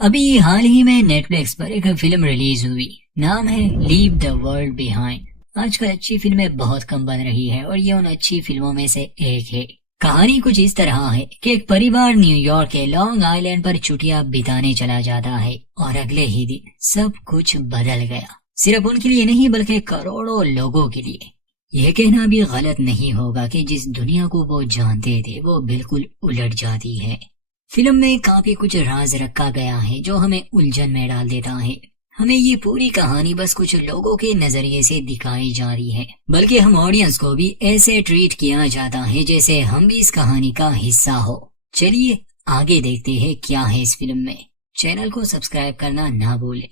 अभी हाल ही में नेटफ्लिक्स पर एक फिल्म रिलीज हुई। नाम है लीव द वर्ल्ड बिहाइंड। आजकल अच्छी फिल्में बहुत कम बन रही है और ये उन अच्छी फिल्मों में से एक है। कहानी कुछ इस तरह है कि एक परिवार न्यूयॉर्क के लॉन्ग आइलैंड पर छुट्टियां बिताने चला जाता है और अगले ही दिन सब कुछ बदल गया। सिर्फ उनके लिए नहीं बल्कि करोड़ों लोगों के लिए। यह कहना भी गलत नहीं होगा कि जिस दुनिया को वो जानते थे वो बिल्कुल उलट जाती है। फिल्म में काफी कुछ राज रखा गया है जो हमें उलझन में डाल देता है। हमें ये पूरी कहानी बस कुछ लोगों के नजरिए से दिखाई जा रही है, बल्कि हम ऑडियंस को भी ऐसे ट्रीट किया जाता है जैसे हम भी इस कहानी का हिस्सा हो। चलिए आगे देखते हैं क्या है इस फिल्म में। चैनल को सब्सक्राइब करना ना भूले।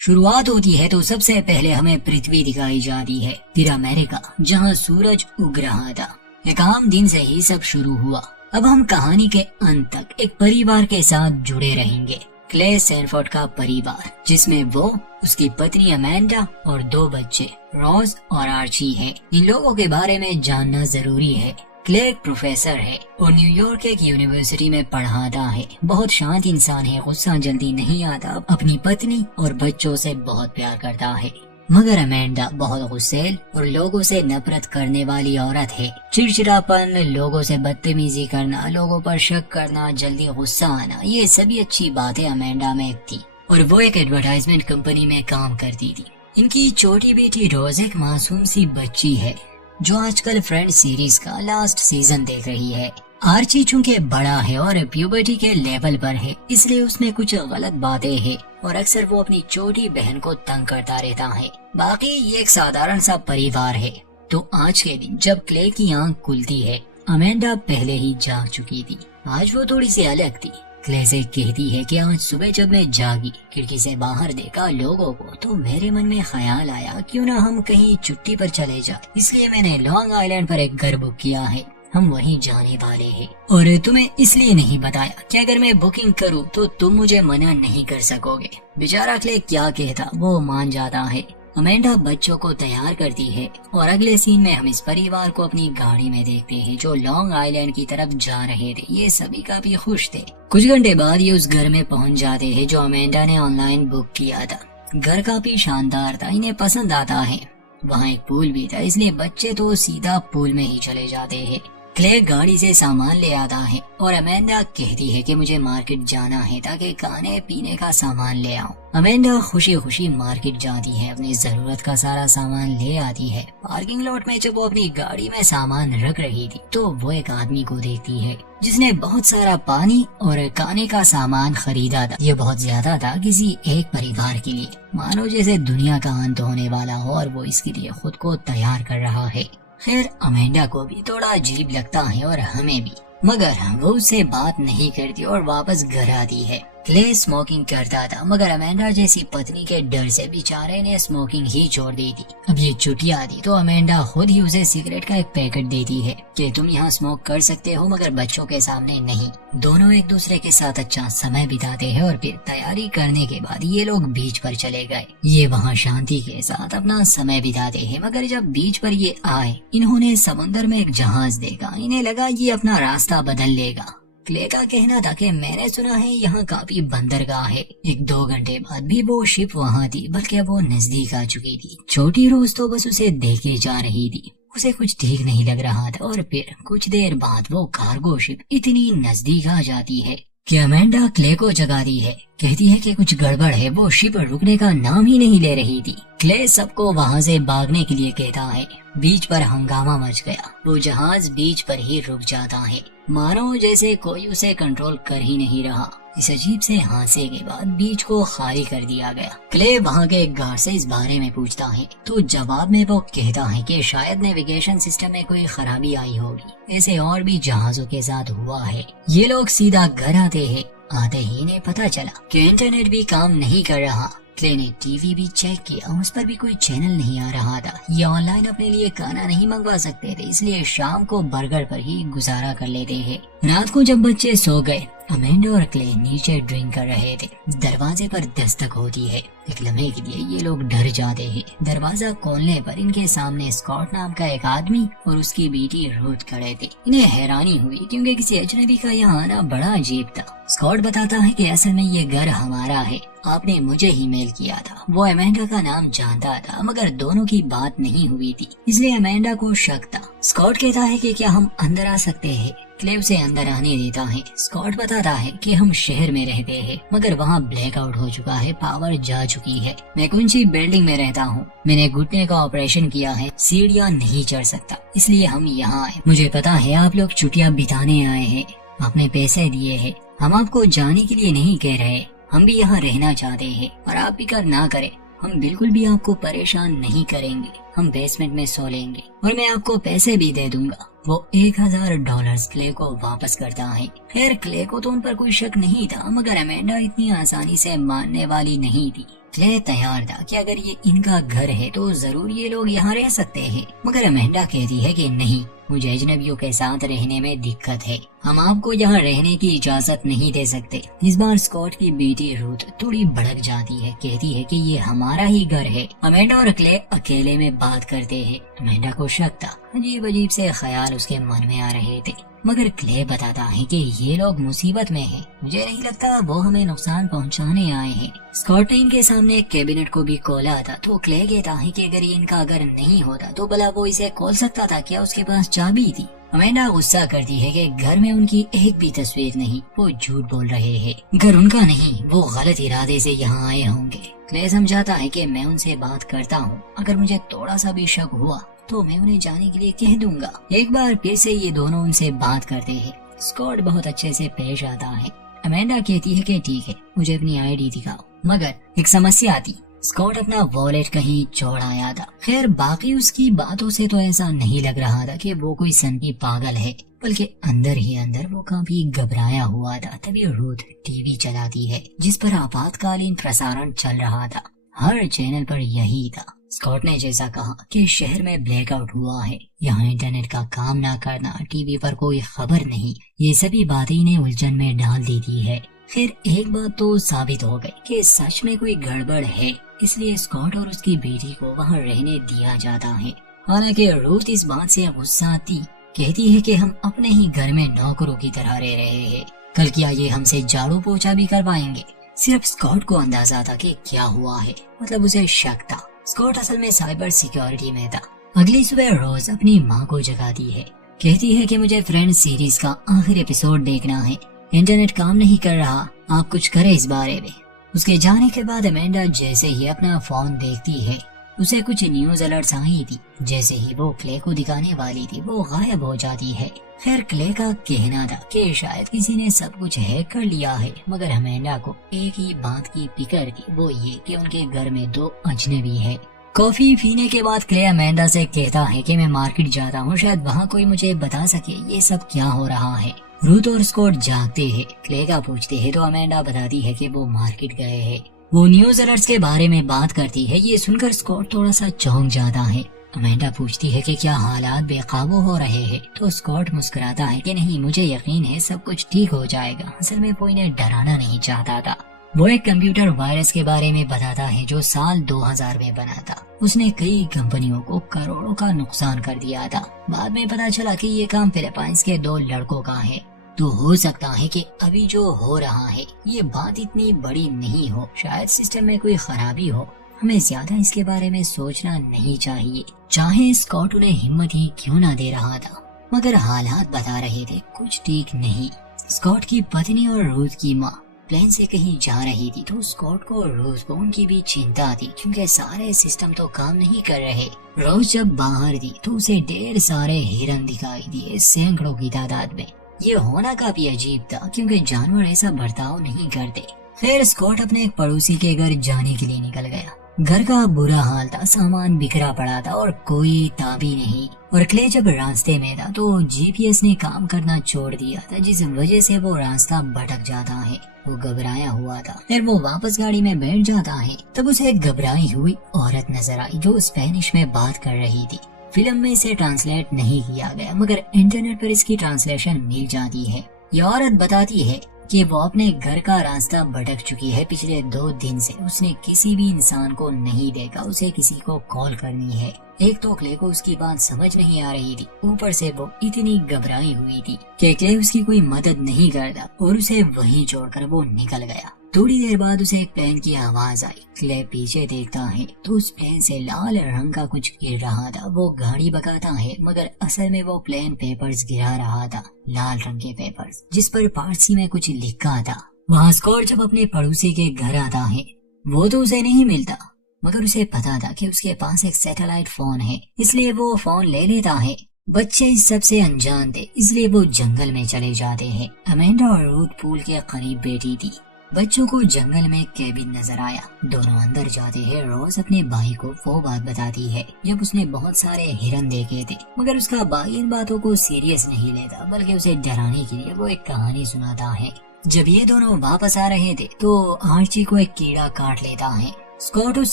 शुरुआत होती है तो सबसे पहले हमें पृथ्वी दिखाई जाती है, फिर अमेरिका जहाँ सूरज उग रहा था। एक आम दिन से ही सब शुरू हुआ। अब हम कहानी के अंत तक एक परिवार के साथ जुड़े रहेंगे। क्ले सैनफोर्ड का परिवार, जिसमें वो, उसकी पत्नी अमेंडा और दो बच्चे रॉस और आर्ची हैं। इन लोगों के बारे में जानना जरूरी है। क्ले एक प्रोफेसर है और न्यूयॉर्क एक यूनिवर्सिटी में पढ़ाता है। बहुत शांत इंसान है, गुस्सा जल्दी नहीं आता, अपनी पत्नी और बच्चों से बहुत प्यार करता है। मगर अमेंडा बहुत गुस्सैल और लोगों से नफरत करने वाली औरत है। चिड़चिड़ापन, लोगों से बदतमीजी करना, लोगों पर शक करना, जल्दी गुस्सा आना, ये सभी अच्छी बातें अमेंडा में थी। और वो एक एडवर्टाइजमेंट कंपनी में काम करती थी। इनकी छोटी बेटी रोज एक मासूम सी बच्ची है जो आजकल फ्रेंड्स सीरीज का लास्ट सीजन देख रही है। आर्ची चूंकि बड़ा है और प्यूबर्टी के लेवल पर है, इसलिए उसमें कुछ गलत बातें हैं और अक्सर वो अपनी छोटी बहन को तंग करता रहता है। बाकी ये एक साधारण सा परिवार है। तो आज के दिन जब क्ले की आंख खुलती है, अमेंडा पहले ही जाग चुकी थी। आज वो थोड़ी सी अलग थी। क्ले से कहती है कि आज सुबह जब मैं जागी, खिड़की से बाहर देखा लोगों को, तो मेरे मन में ख्याल आया क्यों ना हम कहीं छुट्टी पर चले जाए। इसलिए मैंने लॉन्ग आइलैंड पर एक घर बुक किया है। हम वहीं जाने वाले हैं और तुम्हें इसलिए नहीं बताया कि अगर मैं बुकिंग करूं तो तुम मुझे मना नहीं कर सकोगे। बेचारा क्ले क्या कहता, वो मान जाता है। अमेंडा बच्चों को तैयार करती है और अगले सीन में हम इस परिवार को अपनी गाड़ी में देखते हैं जो लॉन्ग आइलैंड की तरफ जा रहे थे। ये सभी काफी खुश थे। कुछ घंटे बाद ये उस घर में पहुंच जाते हैं जो अमेंडा ने ऑनलाइन बुक किया था। घर काफी शानदार था, इन्हें पसंद आता है। वहाँ एक पूल भी था, इसलिए बच्चे तो सीधा पूल में ही चले जाते हैं। क्ले गाड़ी से सामान ले आता है और अमेंडा कहती है कि मुझे मार्केट जाना है ताकि खाने पीने का सामान ले आऊं। अमेंडा खुशी खुशी मार्केट जाती है, अपनी जरूरत का सारा सामान ले आती है। पार्किंग लॉट में जब वो अपनी गाड़ी में सामान रख रही थी तो वो एक आदमी को देखती है जिसने बहुत सारा पानी और खाने का सामान खरीदा था। ये बहुत ज्यादा था किसी एक परिवार के लिए, मानो जैसे दुनिया का अंत होने वाला हो और वो इसके लिए खुद को तैयार कर रहा है। खैर अमेंडा को भी थोड़ा अजीब लगता है और हमें भी, मगर वो उससे बात नहीं करती और वापस घर आती है। क्ले स्मोकिंग करता था मगर अमेंडा जैसी पत्नी के डर से बेचारे ने स्मोकिंग ही छोड़ दी थी। अब ये छुट्टियां थी तो अमेंडा खुद ही उसे सिगरेट का एक पैकेट देती है कि तुम यहाँ स्मोक कर सकते हो मगर बच्चों के सामने नहीं। दोनों एक दूसरे के साथ अच्छा समय बिताते हैं और फिर तैयारी करने के बाद ये लोग बीच पर चले गए। ये वहाँ शांति के साथ अपना समय बिताते हैं, मगर जब बीच पर ये आए इन्होंने समुद्र में एक जहाज देखा। इन्हें लगा ये अपना रास्ता बदल लेगा। क्ले का कहना था कि मैंने सुना है यहाँ काफी बंदरगाह है। 1-2 घंटे बाद भी वो शिप वहाँ थी, बल्कि वो नजदीक आ चुकी थी। छोटी रोज तो बस उसे देखे जा रही थी, उसे कुछ ठीक नहीं लग रहा था। और फिर कुछ देर बाद वो कार्गो शिप इतनी नजदीक आ जाती है कि अमेंडा क्ले को जगाती है, कहती है कि कुछ गड़बड़ है। वो शिप रुकने का नाम ही नहीं ले रही थी। क्ले सबको वहाँ से भागने के लिए कहता है। बीच पर हंगामा मच गया। वो जहाज बीच पर ही रुक जाता है, मानो जैसे कोई उसे कंट्रोल कर ही नहीं रहा। इस अजीब से हादसे के बाद बीच को खाली कर दिया गया। क्ले वहाँ के एक गार्ड से इस बारे में पूछता है तो जवाब में वो कहता है कि शायद नेविगेशन सिस्टम में कोई खराबी आई होगी। ऐसे और भी जहाजों के साथ हुआ है। ये लोग सीधा घर आते हैं। आते ही इन्हें पता चला कि इंटरनेट भी काम नहीं कर रहा। क्ले ने टीवी भी चेक किया, उस पर भी कोई चैनल नहीं आ रहा था। ये ऑनलाइन अपने लिए खाना नहीं मंगवा सकते थे, इसलिए शाम को बर्गर पर ही गुजारा कर लेते हैं। रात को जब बच्चे सो गए, अमेंडा और क्ले नीचे ड्रिंक कर रहे थे। दरवाजे पर दस्तक होती है। एक लम्हे के लिए ये लोग डर जाते हैं। दरवाजा खोलने पर इनके सामने स्कॉट नाम का एक आदमी और उसकी बेटी रूथ खड़े थे। इन्हें हैरानी हुई क्योंकि किसी अजनबी का यहाँ आना बड़ा अजीब था। स्कॉट बताता है कि असल में ये घर हमारा है, आपने मुझे ही मेल किया था। वो अमेंडा का नाम जानता था मगर दोनों की बात नहीं हुई थी, इसलिए अमेंडा को शक था। स्कॉट कहता है कि क्या हम अंदर आ सकते हैं? क्लेव से अंदर आने देता है। स्कॉट बताता है कि हम शहर में रहते हैं मगर वहाँ ब्लैकआउट हो चुका है, पावर जा चुकी है। मैं ऊंची बिल्डिंग में रहता हूँ, मैंने घुटने का ऑपरेशन किया है, सीढ़ियाँ नहीं चढ़ सकता, इसलिए हम यहाँ आए। मुझे पता है आप लोग छुट्टियाँ बिताने आए हैं, आपने पैसे दिए हैं, हम आपको जाने के लिए नहीं कह रहे, हम भी यहाँ रहना चाहते हैं और आप फिक्र ना करें, हम बिल्कुल भी आपको परेशान नहीं करेंगे, हम बेसमेंट में सो लेंगे और मैं आपको पैसे भी दे दूंगा। वो $1000 क्ले को वापस करता है। खैर क्ले को तो उन पर कोई शक नहीं था मगर अमेंडा इतनी आसानी से मानने वाली नहीं थी। क्ले तैयार था कि अगर ये इनका घर है तो जरूर ये लोग यहाँ रह सकते हैं, मगर अमेंडा कहती है कि नहीं, मुझे अजनबियों के साथ रहने में दिक्कत है, हम आपको यहाँ रहने की इजाजत नहीं दे सकते। इस बार स्कॉट की बेटी रूथ थोड़ी भड़क जाती है, कहती है कि ये हमारा ही घर है। अमेंडा और क्ले अकेले में बात करते हैं। अमेंडा को शक था, अजीब अजीब से ख्याल उसके मन में आ रहे थे, मगर क्ले बताता है कि ये लोग मुसीबत में हैं, मुझे नहीं लगता वो हमें नुकसान पहुंचाने आए हैं। स्कॉट ने इनके सामने कैबिनेट को भी खोला था तो क्ले कहता है कि अगर ये इनका घर नहीं होता तो भला वो इसे खोल सकता था क्या? उसके पास चाबी थी। अमेंडा गुस्सा करती है कि घर में उनकी एक भी तस्वीर नहीं, वो झूठ बोल रहे हैं, घर उनका नहीं, वो गलत इरादे से यहाँ आए होंगे। क्ले समझाता है कि मैं उनसे बात करता हूँ, अगर मुझे थोड़ा सा भी शक हुआ तो मैं उन्हें जाने के लिए कह दूंगा। एक बार फिर से ये दोनों उनसे बात करते हैं। स्कॉट बहुत अच्छे से पेश आता है। अमेंडा कहती है कि ठीक है, मुझे अपनी आईडी दिखाओ, मगर एक समस्या आती, स्कॉट अपना वॉलेट कहीं छोड़ आया था। खैर बाकी उसकी बातों से तो ऐसा नहीं लग रहा था कि वो कोई सनकी पागल है, बल्कि अंदर ही अंदर वो काफी घबराया हुआ था। तभी रूथ टीवी चलाती है जिस पर आपातकालीन प्रसारण चल रहा था। हर चैनल पर यही था। स्कॉट ने जैसा कहा कि शहर में ब्लैकआउट हुआ है, यहाँ इंटरनेट का काम ना करना, टीवी पर कोई खबर नहीं, ये सभी बातें इन्हें उलझन में डाल देती है। फिर एक बात तो साबित हो गई कि सच में कोई गड़बड़ है, इसलिए स्कॉट और उसकी बेटी को वहाँ रहने दिया जाता है। हालांकि रूथ इस बात से गुस्सा थी, कहती है कि हम अपने ही घर में नौकरों की तरह रह रहे हैं, कल क्या ये हमसे झाड़ू पोछा भी करवाएंगे। सिर्फ स्कॉट को अंदाजा था कि क्या हुआ है, मतलब उसे शक था। स्कॉट असल में साइबर सिक्योरिटी में था। अगली सुबह रोज अपनी माँ को जगाती है, कहती है कि मुझे फ्रेंड्स सीरीज का आखिरी एपिसोड देखना है, इंटरनेट काम नहीं कर रहा, आप कुछ करें इस बारे में। उसके जाने के बाद अमेंडा जैसे ही अपना फोन देखती है, उसे कुछ न्यूज अलर्ट्स आई थी। जैसे ही वो क्ले को दिखाने वाली थी वो गायब हो जाती है। खैर क्ले का कहना था कि शायद किसी ने सब कुछ हैक कर लिया है, मगर अमेंडा को एक ही बात की फिक्र थी, वो ये कि उनके घर में 2 अजनबी है। कॉफी पीने के बाद क्ले अमेंडा से कहता है कि मैं मार्केट जाता हूँ, शायद वहाँ कोई मुझे बता सके ये सब क्या हो रहा है। रूथ और स्कॉट जागते हैं, क्ले का पूछते हैं तो अमेंडा बताती है कि वो मार्केट गए हैं। वो न्यूज अलर्ट्स के बारे में बात करती है। ये सुनकर स्कॉट थोड़ा सा चौंक जाता है। अमेंडा पूछती है कि क्या हालात बेकाबू हो रहे हैं, तो स्कॉट मुस्कुराता है कि नहीं, मुझे यकीन है सब कुछ ठीक हो जाएगा। असल में वो इन्हें डराना नहीं चाहता था। वो एक कंप्यूटर वायरस के बारे में बताता है जो साल 2000 में बना था। उसने कई कंपनियों को करोड़ों का नुकसान कर दिया था। बाद में पता चला कि ये काम फिलीपाइंस के 2 लड़कों का है। तो हो सकता है कि अभी जो हो रहा है ये बात इतनी बड़ी नहीं हो, शायद सिस्टम में कोई खराबी हो। हमें ज्यादा इसके बारे में सोचना नहीं चाहिए। चाहे स्कॉट उन्हें हिम्मत ही क्यों ना दे रहा था, मगर हालात बता रहे थे कुछ ठीक नहीं। स्कॉट की पत्नी और रूथ की माँ प्लेन से कहीं जा रही थी, तो स्कॉट को और रूथ को उनकी भी चिंता थी, क्योंकि सारे सिस्टम तो काम नहीं कर रहे। रोज जब बाहर थी तो उसे ढेर सारे हिरन दिखाई दिए, सैकड़ों की तादाद में। ये होना काफी अजीब था, क्योंकि जानवर ऐसा बर्ताव नहीं करते। फिर स्कॉट अपने एक पड़ोसी के घर जाने के लिए निकल गया। घर का बुरा हाल था, सामान बिखरा पड़ा था और कोई ताबी नहीं। और क्ले जब रास्ते में था तो जीपीएस ने काम करना छोड़ दिया था, जिस वजह से वो रास्ता भटक जाता है। वो घबराया हुआ था। फिर वो वापस गाड़ी में बैठ जाता है, तब उसे एक घबराई हुई औरत नजर आई जो स्पेनिश में बात कर रही थी। फिल्म में इसे ट्रांसलेट नहीं किया गया, मगर इंटरनेट पर इसकी ट्रांसलेशन मिल जाती है। ये औरत बताती है कि वो अपने घर का रास्ता भटक चुकी है। पिछले 2 दिन से उसने किसी भी इंसान को नहीं देखा, उसे किसी को कॉल करनी है। एक तो क्ले को उसकी बात समझ नहीं आ रही थी, ऊपर से वो इतनी घबराई हुई थी कि क्ले उसकी कोई मदद नहीं करता और उसे वहीं छोड़कर वो निकल गया। थोड़ी देर बाद उसे एक प्लेन की आवाज आई। क्ले पीछे देखता है तो उस प्लेन से लाल रंग का कुछ गिर रहा था। वो गाड़ी भगाता है मगर असल में वो प्लेन पेपर्स गिरा रहा था, लाल रंग के पेपर्स जिस पर फारसी में कुछ लिखा था। वहाँ स्कॉट जब अपने पड़ोसी के घर आता है वो तो उसे नहीं मिलता, मगर उसे पता था कि उसके पास एक सैटेलाइट फोन है, इसलिए वो फोन ले लेता है। बच्चे इस सब से अनजान थे, इसलिए वो जंगल में चले जाते हैं। अमेंडा और रूथ पूल के करीब बैठी थी। बच्चों को जंगल में कैबिन नजर आया। दोनों अंदर जाते हैं। रोज अपने भाई को वो बात बताती है जब उसने बहुत सारे हिरन देखे थे, मगर उसका भाई इन बातों को सीरियस नहीं लेता, बल्कि उसे डराने के लिए वो एक कहानी सुनाता है। जब ये दोनों वापस आ रहे थे तो आर्ची को एक कीड़ा काट लेता है। स्कॉट उस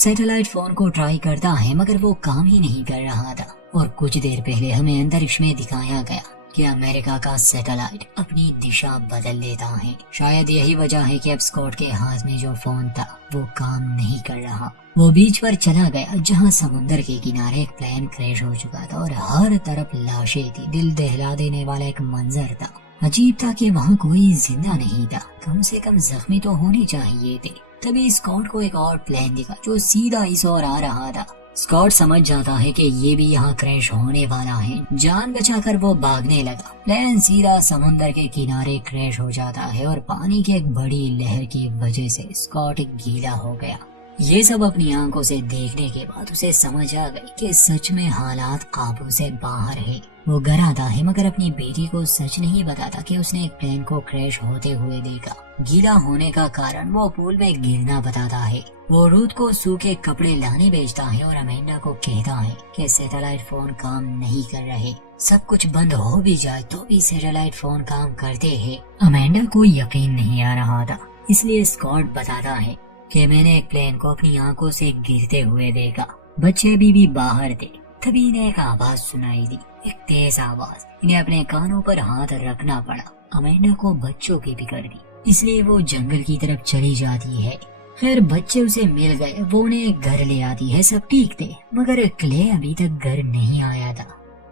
सैटेलाइट फोन को ट्राई करता है मगर वो काम ही नहीं कर रहा था। और कुछ देर पहले हमें अंतरिक्ष में दिखाया गया कि अमेरिका का सैटेलाइट अपनी दिशा बदल लेता है। शायद यही वजह है कि अब स्कॉट के हाथ में जो फोन था वो काम नहीं कर रहा। वो बीच पर चला गया जहां समुद्र के किनारे एक प्लेन क्रैश हो चुका था और हर तरफ लाशें थी। दिल दहला देने वाला एक मंजर था। अजीब था कि वहाँ कोई जिंदा नहीं था, कम से कम जख्मी तो होने चाहिए थे। तभी स्कॉट को एक और प्लेन दिखा जो सीधा इस ओर आ रहा था। स्कॉट समझ जाता है कि ये भी यहाँ क्रैश होने वाला है। जान बचाकर वो भागने लगा। प्लेन सीधा समुद्र के किनारे क्रैश हो जाता है और पानी की एक बड़ी लहर की वजह से स्कॉट गीला हो गया। ये सब अपनी आंखों से देखने के बाद उसे समझ आ गई कि सच में हालात काबू से बाहर है। वो घर आता है मगर अपनी बेटी को सच नहीं बताता कि उसने एक प्लेन को क्रैश होते हुए देखा। गीला होने का कारण वो पूल में गिरना बताता है। वो रूथ को सूखे कपड़े लाने भेजता है और अमेंडा को कहता है कि सैटेलाइट फोन काम नहीं कर रहे। सब कुछ बंद हो भी जाए तो भी सैटेलाइट फोन काम करते हैं। अमेंडा को यकीन नहीं आ रहा था, इसलिए स्कॉट बताता है कि मैंने एक प्लेन को अपनी आंखों से गिरते हुए देखा। बच्चे अभी भी बाहर थे। तभी इन्हें एक आवाज सुनाई दी, एक तेज आवाज। इन्हें अपने कानों पर हाथ रखना पड़ा। अमेंडा को बच्चों की फिक्र थी, इसलिए वो जंगल की तरफ चली जाती है। खैर बच्चे उसे मिल गए, वो उन्हें घर ले आती है। सब ठीक थे मगर क्ले अभी तक घर नहीं आया था।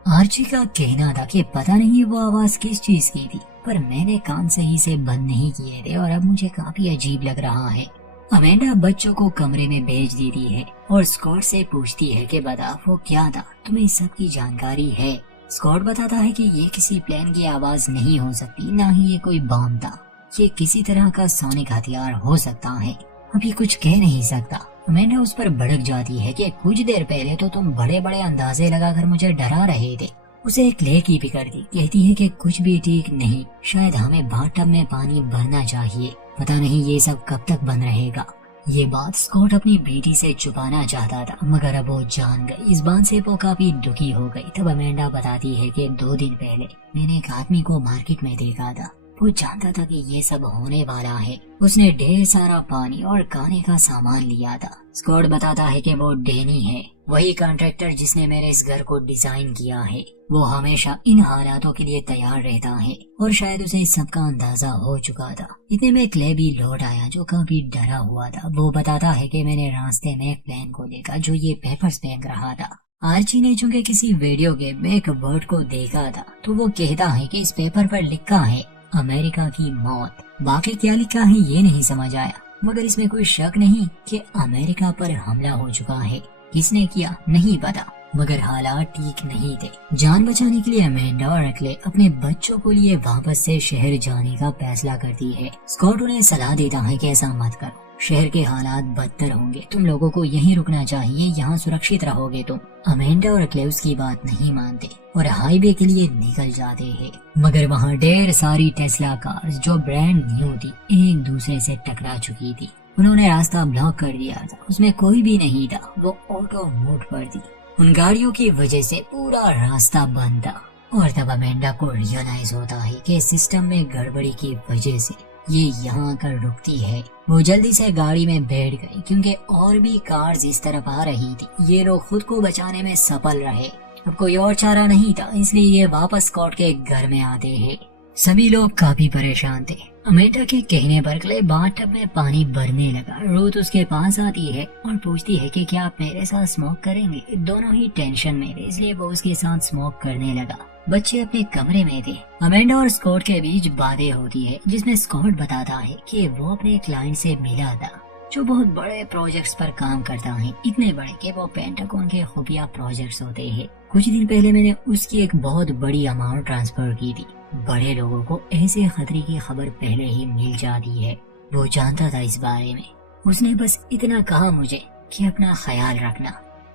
आर्ची का कहना था कि पता नहीं वो आवाज किस चीज की थी, पर मैंने कान सही से बंद नहीं किए थे और अब मुझे काफी अजीब लग रहा है। अमेंडा बच्चों को कमरे में भेज देती है और स्कॉट से पूछती है कि बता वो क्या था, तुम्हें सब की जानकारी है। स्कॉट बताता है कि ये किसी प्लेन की आवाज नहीं हो सकती, ना ही ये कोई बम था। ये किसी तरह का सोनिक हथियार हो सकता है। अभी कुछ कह नहीं सकता। अमेंडा उस पर भड़क जाती है कि कुछ देर पहले तो तुम बड़े बड़े अंदाजे लगाकर मुझे डरा रहे थे। उसे क्ले की फिक्र थी। कहती है कि कुछ भी ठीक नहीं, शायद हमें बाथटब में पानी भरना चाहिए। पता नहीं ये सब कब तक बंद रहेगा। ये बात स्कॉट अपनी बेटी से छुपाना चाहता था मगर अब वो जान गई। इस बात से वो काफी दुखी हो गई। तब अमेंडा बताती है कि 2 दिन पहले मैंने एक आदमी को मार्केट में देखा था। वो जानता था कि ये सब होने वाला है। उसने ढेर सारा पानी और खाने का सामान लिया था। स्कॉट बताता है कि वो डैनी है, वही कॉन्ट्रैक्टर जिसने मेरे इस घर को डिजाइन किया है। वो हमेशा इन हालातों के लिए तैयार रहता है और शायद उसे इस सब का अंदाजा हो चुका था। इतने में क्ले भी लौट आया जो काफी डरा हुआ था। वो बताता है कि मैंने रास्ते में एक प्लेन को देखा जो ये पेपर्स फेंक रहा था। आर्ची ने चूंकि किसी वीडियो गेम में एक वर्ड को देखा था तो वो कहता है कि इस पेपर पर लिखा है अमेरिका की मौत। बाकी क्या लिखा है ये नहीं समझ आया, मगर इसमें कोई शक नहीं कि अमेरिका पर हमला हो चुका है। किसने किया नहीं पता, मगर हालात ठीक नहीं थे। जान बचाने के लिए अमेंडा और क्ले अपने बच्चों को लिए वापस से शहर जाने का फैसला करती है। स्कॉट उन्हें सलाह देता है कि ऐसा मत करो, शहर के हालात बदतर होंगे, तुम लोगों को यहीं रुकना चाहिए, यहाँ सुरक्षित रहोगे तुम। अमेंडा और क्ले उसकी बात नहीं मानते और हाईवे के लिए निकल जाते हैं। मगर वहाँ ढेर सारी टेस्ला कार्स जो ब्रांड न्यू थी एक दूसरे से टकरा चुकी थी। उन्होंने रास्ता ब्लॉक कर दिया था, उसमें कोई भी नहीं था, वो ऑटो मोड पर थी। उन गाड़ियों की वजह से पूरा रास्ता बंद था और तब अमेंडा को रियलाइज होता है कि सिस्टम में गड़बड़ी की वजह से ये यहाँ आकर रुकती है। वो जल्दी से गाड़ी में बैठ गई क्योंकि और भी कार्स इस तरफ आ रही थी। ये लोग खुद को बचाने में सफल रहे। अब कोई और चारा नहीं था, इसलिए ये वापस स्कॉट के घर में आते हैं। सभी लोग काफी परेशान थे। अमेंडा के कहने पर क्ले बाथटब में पानी भरने लगा। रूथ उसके पास आती है और पूछती है कि क्या आप मेरे साथ स्मोक करेंगे। दोनों ही टेंशन में थे, इसलिए वो उसके साथ स्मोक करने लगा। बच्चे अपने कमरे में थे। अमेंडा और स्कॉट के बीच बातें होती है, जिसमें स्कॉट बताता है कि वो अपने क्लाइंट से मिला था जो बहुत बड़े प्रोजेक्ट्स पर काम करता है, इतने बड़े कि वो पेंटागन के खुफिया प्रोजेक्ट्स होते हैं। कुछ दिन पहले मैंने उसकी एक बहुत बड़ी अमाउंट ट्रांसफर की थी। बड़े लोगों को ऐसे खतरे की खबर पहले ही मिल जाती है। वो जानता था इस बारे में। उसने बस इतना कहा मुझे कि अपना ख्याल रखना।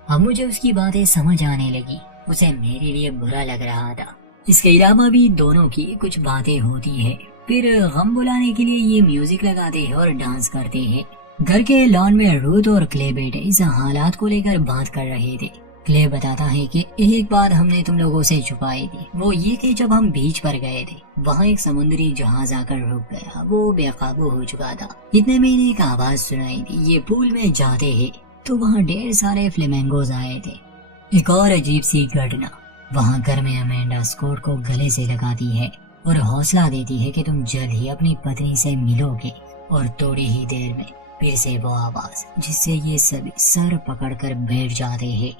अब मुझे उसकी बातें समझ आने लगी। उसे मेरे लिए बुरा लग रहा था। इसके अलावा भी दोनों की कुछ बातें होती है। फिर गम बुलाने के लिए ये म्यूजिक लगाते हैं और डांस करते हैं। घर के लॉन में रूथ और क्ले बेटे इस हालात को लेकर बात कर रहे थे। क्ले बताता है कि एक बात हमने तुम लोगों से छुपाई थी, वो ये कि जब हम बीच पर गए थे वहाँ एक समुद्री जहाज आकर रुक गया। वो बेकाबू हो चुका था। इतने में एक आवाज सुनाई दी, ये पूल में जाते हैं तो वहाँ ढेर सारे फ्लेमेंगोज आए थे। एक और अजीब सी घटना, वहाँ घर में अमेंडा स्कॉट को गले से लगाती है और हौसला देती है कि तुम जल्द ही अपनी पत्नी से मिलोगे। और थोड़ी ही देर में फिर से वो आवाज, जिससे ये सभी सर पकड़कर बैठ जाते हैं।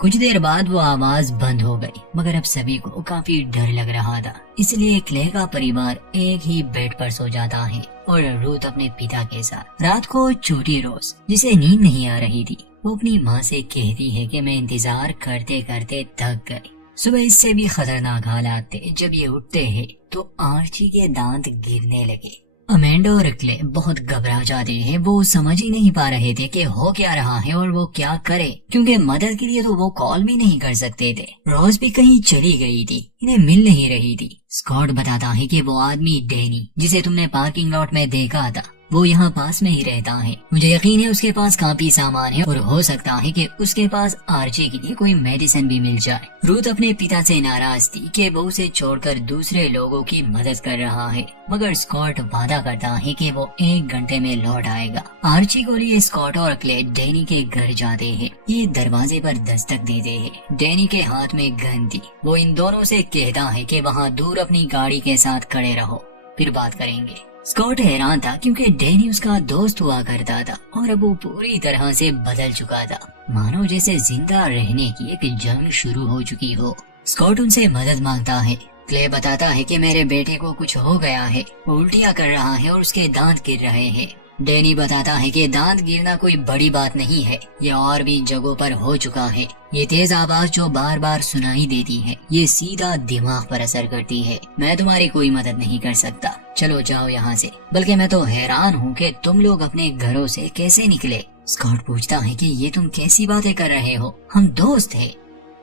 कुछ देर बाद वो आवाज बंद हो गई, मगर अब सभी को काफी डर लग रहा था। इसलिए क्ले का परिवार एक ही बेड पर सो जाता है और रूथ अपने पिता के साथ। रात को छोटी रोज, जिसे नींद नहीं आ रही थी, वो अपनी माँ से कहती है कि मैं इंतजार करते करते थक गई। सुबह इससे भी खतरनाक हालात थे। जब ये उठते हैं तो आर्ची के दांत गिरने लगे। अमेंडा और क्ले बहुत घबरा जाते हैं। वो समझ ही नहीं पा रहे थे कि हो क्या रहा है और वो क्या करे, क्योंकि मदद के लिए तो वो कॉल भी नहीं कर सकते थे। रोज भी कहीं चली गई थी, इन्हें मिल नहीं रही थी। स्कॉट बताता है कि वो आदमी डैनी, जिसे तुमने पार्किंग लॉट में देखा था, वो यहाँ पास में ही रहता है। मुझे यकीन है उसके पास काफी सामान है और हो सकता है कि उसके पास आर्ची के लिए कोई मेडिसिन भी मिल जाए। रूथ अपने पिता से नाराज थी कि वो उसे छोड़कर दूसरे लोगों की मदद कर रहा है, मगर स्कॉट वादा करता है कि वो 1 घंटे में लौट आएगा। आर्ची को लिए स्कॉट और क्ले डैनी के घर जाते हैं। ये दरवाजे पर दस्तक देते हैं। डैनी के हाथ में गन थी। वो इन दोनों से कहता है कि वहाँ दूर अपनी गाड़ी के साथ खड़े रहो, फिर बात करेंगे। स्कॉट हैरान था क्योंकि डैनी उसका दोस्त हुआ करता था और अब वो पूरी तरह से बदल चुका था, मानो जैसे जिंदा रहने की एक जंग शुरू हो चुकी हो। स्कॉट उनसे मदद मांगता है। क्ले बताता है कि मेरे बेटे को कुछ हो गया है, वो उल्टियाँ कर रहा है और उसके दांत गिर रहे हैं। डैनी बताता है कि दांत गिरना कोई बड़ी बात नहीं है, ये और भी जगहों पर हो चुका है। ये तेज आवाज जो बार बार सुनाई देती है, ये सीधा दिमाग पर असर करती है। मैं तुम्हारी कोई मदद नहीं कर सकता, चलो जाओ यहाँ से। बल्कि मैं तो हैरान हूँ कि तुम लोग अपने घरों से कैसे निकले। स्कॉट पूछता है कि ये तुम कैसी बातें कर रहे हो, हम दोस्त हैं।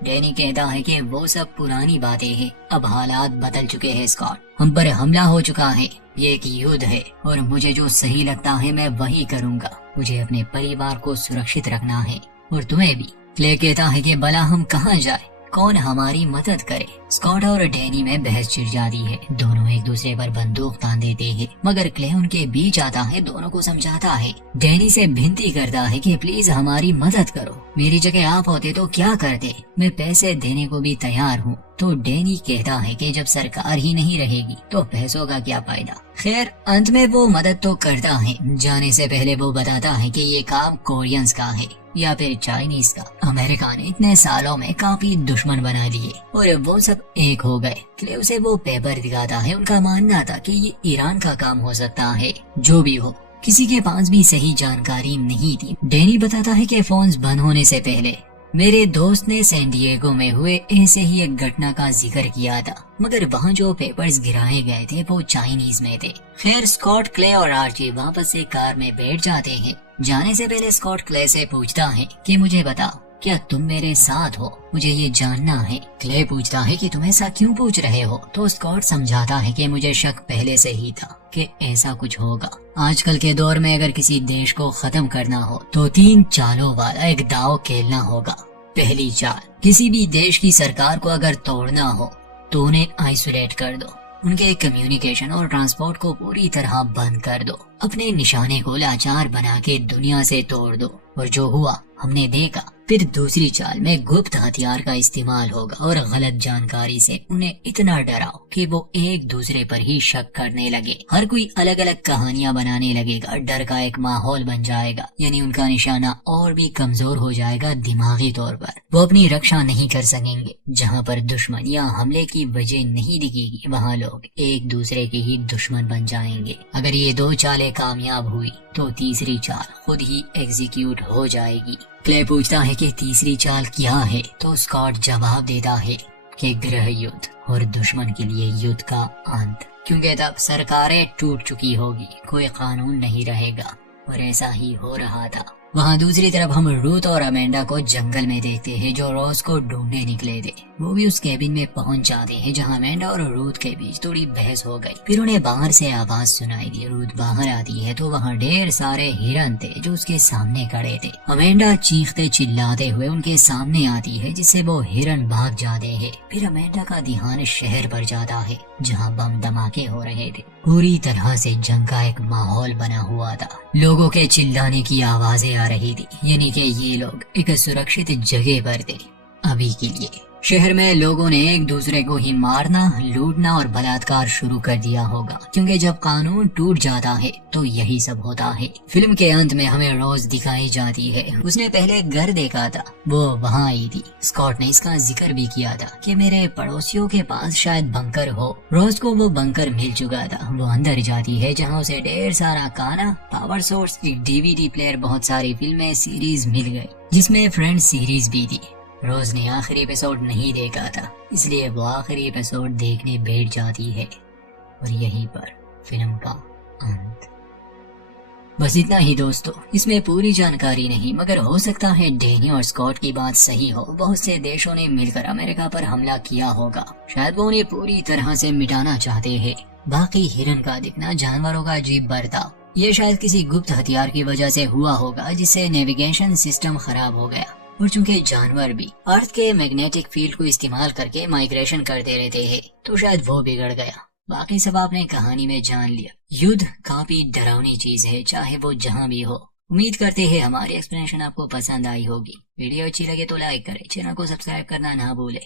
डैनी कहता है कि वो सब पुरानी बातें हैं, अब हालात बदल चुके हैं स्कॉट। हम पर हमला हो चुका है, ये एक युद्ध है और मुझे जो सही लगता है मैं वही करूँगा। मुझे अपने परिवार को सुरक्षित रखना है और तुम्हें भी। क्ले कहता है कि भला हम कहाँ जाए, कौन हमारी मदद करे। स्कॉट और डैनी में बहस छिड़ जाती है। दोनों एक दूसरे पर बंदूक तान देते हैं, मगर क्ले उनके बीच आता है, दोनों को समझाता है। डैनी से विनती करता है कि प्लीज हमारी मदद करो, मेरी जगह आप होते तो क्या करते, मैं पैसे देने को भी तैयार हूँ। तो डैनी कहता है कि जब सरकार ही नहीं रहेगी तो पैसों का क्या फायदा। खैर अंत में वो मदद तो करता है। जाने से पहले वो बताता है कि ये काम कोरियंस का है या फिर चाइनीज का। अमेरिका ने इतने सालों में काफी दुश्मन बना लिए और वो सब एक हो गए। क्ले उसे वो पेपर दिखाता है। उनका मानना था कि ये ईरान का काम हो सकता है। जो भी हो, किसी के पास भी सही जानकारी नहीं थी। डैनी बताता है कि फोन्स बंद होने से पहले मेरे दोस्त ने सैन डिएगो में हुए ऐसे ही एक घटना का जिक्र किया था, मगर वहाँ जो पेपर्स गिराए गए थे वो चाइनीज में थे। खैर स्कॉट, क्ले और आर्ची वापस से कार में बैठ जाते हैं। जाने से पहले स्कॉट क्ले से पूछता है कि मुझे बताओ, क्या तुम मेरे साथ हो, मुझे ये जानना है। क्ले पूछता है कि तुम ऐसा क्यों पूछ रहे हो, तो स्कॉट समझाता है कि मुझे शक पहले से ही था कि ऐसा कुछ होगा। आजकल के दौर में अगर किसी देश को खत्म करना हो तो 3 चालों वाला एक दाव खेलना होगा। पहली चाल, किसी भी देश की सरकार को अगर तोड़ना हो तो उन्हें आइसोलेट कर दो, उनके कम्युनिकेशन और ट्रांसपोर्ट को पूरी तरह बंद कर दो, अपने निशाने को लाचार बना के दुनिया से तोड़ दो। और जो हुआ हमने देखा। फिर दूसरी चाल में गुप्त हथियार का इस्तेमाल होगा और गलत जानकारी से उन्हें इतना डराओ कि वो एक दूसरे पर ही शक करने लगे। हर कोई अलग अलग कहानियां बनाने लगेगा, डर का एक माहौल बन जाएगा, यानी उनका निशाना और भी कमजोर हो जाएगा दिमागी तौर पर। वो अपनी रक्षा नहीं कर सकेंगे। जहाँ पर दुश्मन या हमले की वजह नहीं दिखेगी, वहाँ लोग एक दूसरे के ही दुश्मन बन जाएंगे। अगर ये दो चालें कामयाब हुई तो तीसरी चाल खुद ही एग्जीक्यूट हो जाएगी। क्ले पूछता है कि तीसरी चाल क्या है, तो स्कॉट जवाब देता है कि गृह युद्ध और दुश्मन के लिए युद्ध का अंत, क्योंकि तब सरकारें टूट चुकी होगी, कोई कानून नहीं रहेगा। और ऐसा ही हो रहा था। वहाँ दूसरी तरफ हम रूथ और अमेंडा को जंगल में देखते हैं, जो रोज को ढूंढने निकले थे। वो भी उस केबिन में पहुंच जाते हैं, जहाँ अमेंडा और रूथ के बीच थोड़ी बहस हो गई। फिर उन्हें बाहर से आवाज सुनाई दी। रूथ बाहर आती है तो वहाँ ढेर सारे हिरन थे जो उसके सामने खड़े थे। अमेंडा चीखते चिल्लाते हुए उनके सामने आती है, जिससे वो हिरन भाग जाते हैं। फिर अमेंडा का ध्यान शहर पर जाता है, जहाँ बम धमाके हो रहे थे। पूरी तरह से जंग का एक माहौल बना हुआ था। लोगों के चिल्लाने की आवाजें आ रही थी, यानी कि ये लोग एक सुरक्षित जगह पर थे अभी के लिए। शहर में लोगों ने एक दूसरे को ही मारना, लूटना और बलात्कार शुरू कर दिया होगा, क्योंकि जब कानून टूट जाता है तो यही सब होता है। फिल्म के अंत में हमें रोज दिखाई जाती है। उसने पहले घर देखा था, वो वहाँ आई थी। स्कॉट ने इसका जिक्र भी किया था कि मेरे पड़ोसियों के पास शायद बंकर हो। रोज को वो बंकर मिल चुका था। वो अंदर जाती है, जहाँ उसे ढेर सारा खाना, पावर सोर्स, एक डीवीडी प्लेयर, बहुत सारी फिल्में, सीरीज मिल गई, जिसमें फ्रेंड्स सीरीज भी थी। रोज ने आखिरी एपिसोड नहीं देखा था, इसलिए वो आखिरी एपिसोड देखने बैठ जाती है और यहीं पर फिल्म का अंत। बस इतना ही दोस्तों। इसमें पूरी जानकारी नहीं, मगर हो सकता है डैनी और स्कॉट की बात सही हो। बहुत से देशों ने मिलकर अमेरिका पर हमला किया होगा। शायद वो उन्हें पूरी तरह से मिटाना चाहते हैं। बाकी हिरन का दिखना, जानवरों का अजीब बर्ताव, ये शायद किसी गुप्त हथियार की वजह से हुआ होगा, जिससे नेविगेशन सिस्टम खराब हो गया। और चूंकि जानवर भी अर्थ के मैग्नेटिक फील्ड को इस्तेमाल करके माइग्रेशन करते रहते हैं, तो शायद वो बिगड़ गया। बाकी सब आपने कहानी में जान लिया। युद्ध काफी डरावनी चीज है, चाहे वो जहाँ भी हो। उम्मीद करते हैं हमारी एक्सप्लेनेशन आपको पसंद आई होगी। वीडियो अच्छी लगे तो लाइक करें, चैनल को सब्सक्राइब करना ना भूले।